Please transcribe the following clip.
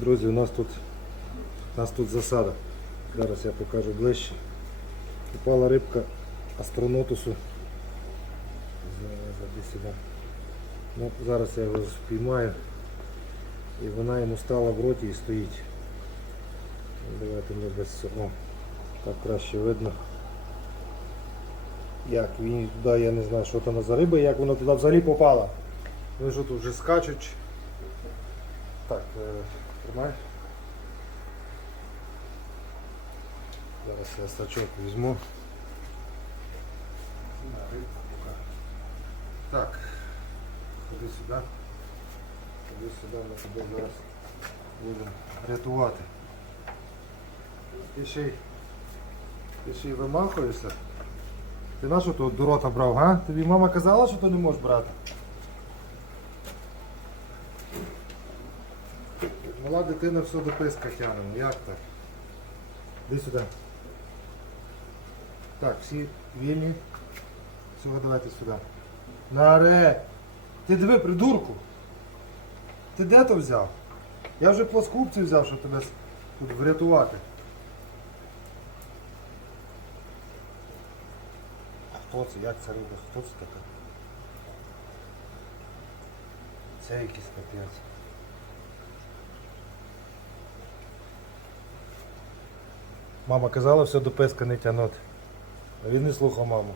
Друзі, у нас тут, у нас тут засада. Зараз я покажу ближче. Упала рибка астронотусу. Ну, зараз я його спіймаю. І вона йому стала в роті і стоїть. Ну, Давайте ми без цього. Так краще видно. Як він туди, я не знаю, що там за риба, як вона туди взагалі попала. Вони що тут вже скачуть. Так, е, тримай. Зараз я сачок візьму. Так, ходи сюди. Ходи сюди, ми тебе зараз будемо рятувати. Ти ще ще й вимахуєшся. Ти на тут до рота брав, га? Тобі мама казала, що ти не можеш брати? Мала дитина все до писка тягне. Ну як так? Іди сюди. Так, всі вільні. Всього давайте сюди. Наре! Ти диви, придурку! Ти де то взяв? Я вже плоскупці взяв, щоб тебе тут врятувати. Хто це? Як це риба? Хто це така? Це якийсь капець. Мама казала все до песка не тягнути. А він не слухав маму.